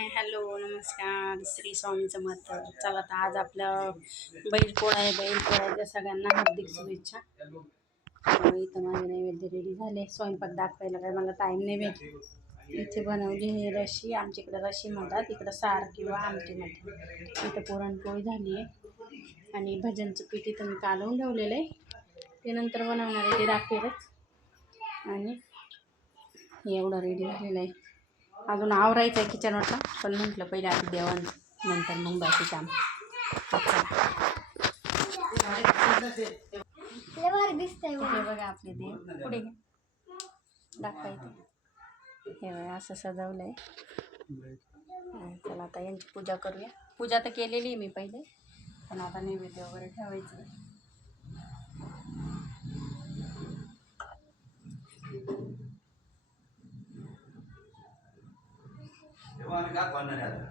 Hi hello नमस्कार. श्री स्वामीचं मत चला तर आज आपलं बैलपोळा आहे बैलपोळ्याच्या सगळ्यांना हार्दिक शुभेच्छा. इथं माझे नैवेद्य रेडी झाले. स्वयंपाक दाखवायला काय मला टाईम नाही भेटला इथे बनवली हे रशी. आमच्याकडे रशी म्हणतात. इकडं सार किंवा आमटी म्हणतात. इथं पुरणपोळी झाली आहे. आणि भजनचं पीठ इथं मी कालवून ठेवलेलं आहे. ते नंतर बनवणार आहे ते दाखवेलच आणि एवढं रेडी झालेलं आहे. अजून आवरायचं आहे किचनवरचा पण म्हटलं पहिले आधी देवान नंतर मग बाकी काम. दिसतंय हे बघा आपले देव. पुढे घ्या. दाखवायचं हे बघा असं सजवलं आहे चला आता यांची पूजा करूया. पूजा तर केलेली आहे मी पहिले. पण आता नैवेद्य वगैरे ठेवायचं आहे. तेव्हा आम्ही काय पाडणार आहे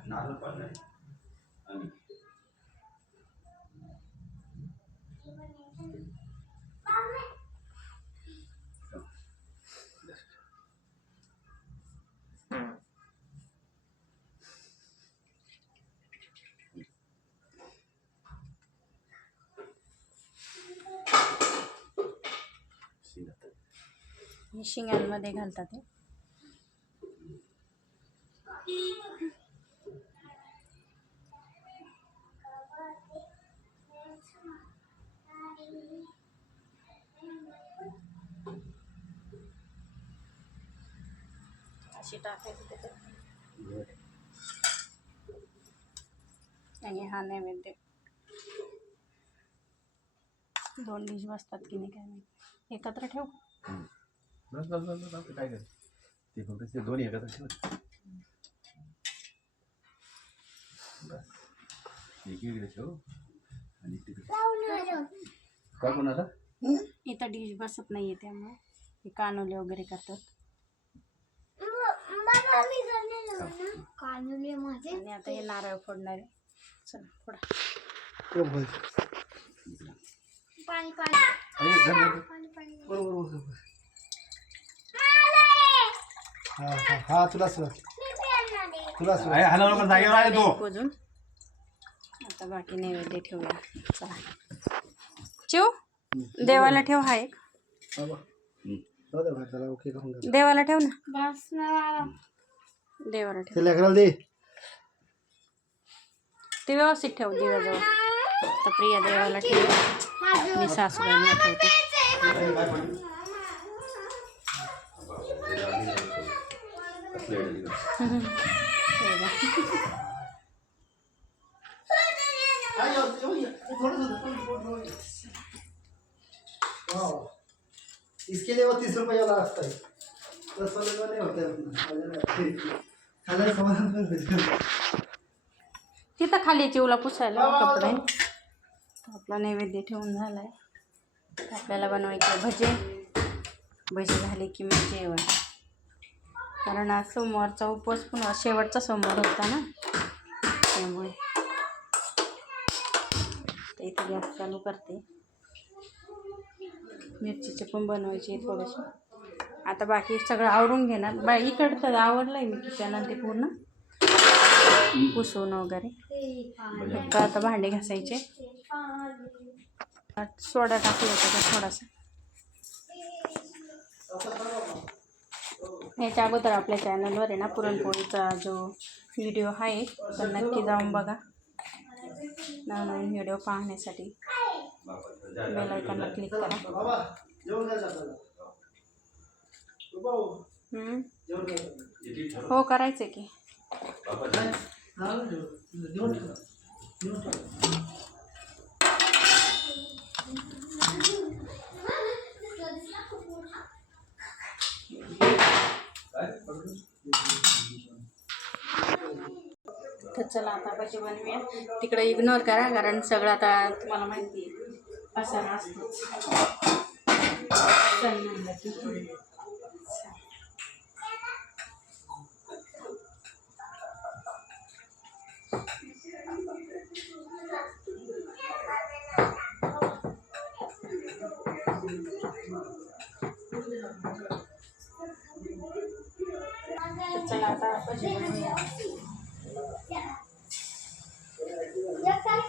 शिंगांमध्ये घालतात दोन डिश बसतात की नाही काय माहिती. एकत्र ठेवू? बस बस बस बस काय कर? ते फक्त ते दोन्ही एकत्र ठेव. बस. एक इकडे ठेव आणि तिकडे काय कोण इथं डिश बसत नाहीये त्यामुळे. हे कानोले वगैरे करतात. कानुले माझे आणि आता हे नारळ फोडणार आहे. चला फोडा. पाणी पाणी. हा हा हा तुला तुला जागेवर आहे तो. आता बाकी नैवेद्य ठेवूया. चला. चिव देवाला ठेव हा एक. देवाला ठेव ना. बस ना देवाला ठेव. ते लेकराला दे. ते व्यवस्थित ठेव दिव्याजवळ. तर प्रिया देवाला ठेव. मी सासूबाईंना ठेवते. हे. बघ. इसके लिए वो तीस रुपये वाला रास्ता है. दस वाले का नहीं होता है अपना. समाधान तिथं खाली चिवला पुसायला कपडे. आपला नैवेद्य ठेवून झालाय. तर आपल्याला बनवायचे भजे. भजे झाले की मग जेवण. कारण आज सोमवारचा उपवास पण शेवटचा सोमवार होता ना. त्यामुळे इथे गॅस चालू करते. मिरचीचे पण बनवायचे थोडेसे. आता बाकी सगळं आवरून घेणार. बा इकडं तर आवडलं आहे मी किचन ते पूर्ण. पुसून वगैरे. फक्त आता भांडे घासायचे? सोडा टाकला होता थोडासा. याच्या अगोदर आपल्या चॅनलवर आहे ना पुरणपोळीचा जो व्हिडिओ आहे तर नक्की जाऊन बघा. नवनवीन व्हिडिओ पाहण्यासाठी बेल क्लिक करा बाबा जेवण काय आपल्याला बाबा हम्म. जेवण काय हो करायचं की. तर चला आता भजी बनवूया तिकडे इग्नोर करा कारण सगळं आता तुम्हाला माहिती आहे. असं असतंच 我这个是调戏加油加油加油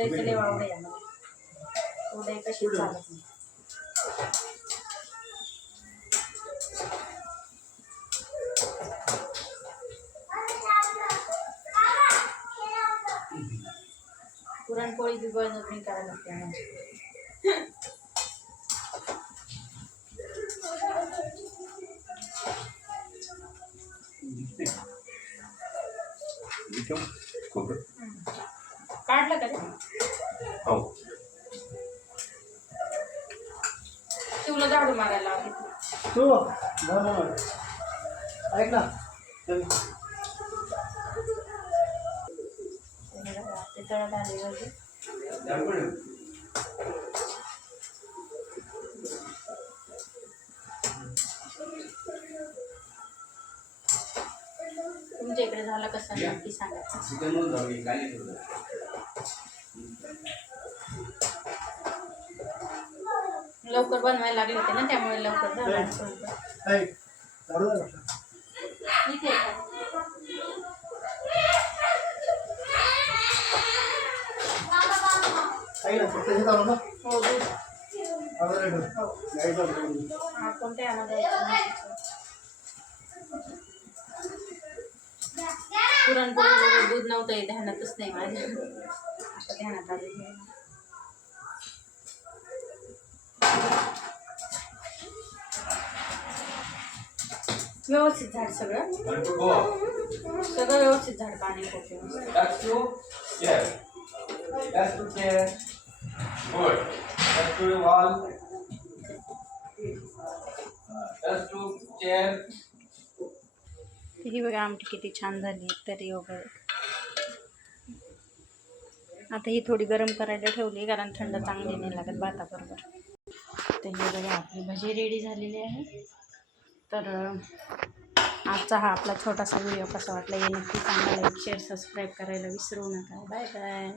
कुरडईचं लय आवड आहे आम्हाला कशी चालत नाही पुरणपोळी बी बळजबरी करायला लागते. खोबरं. काढलं का ते हो. तुला झाडू मारायला लावली तू बरं बरं. ऐक ना. तळत आले. तुमच्या इकडे झालं कसं? नक्की सांगा. चिकन म्हणून जाऊ दे, काय नाही ठेवलं. लवकर बनवायला लागले होते ना त्यामुळे लवकर झालं. पुरणपोळी दूध नव्हतं हे ध्यानातच नाही माझ्या आता ध्यानात आले व्यवस्थित झाड सगळं. सगळं व्यवस्थित झाड पाणी. ही बघा आमटी किती छान झाली तरी वगैरे. आता ही थोडी गरम करायला ठेवली कारण थंड चांगली नाही लागत भाताबरोबर. तर हे बघा आपली भजी रेडी झालेली आहे. तर आजचा हा आपला छोटासा व्हिडिओ कसा वाटला हे नक्की सांगा लाईक शेअर सबस्क्राईब करायला विसरू नका. Bye bye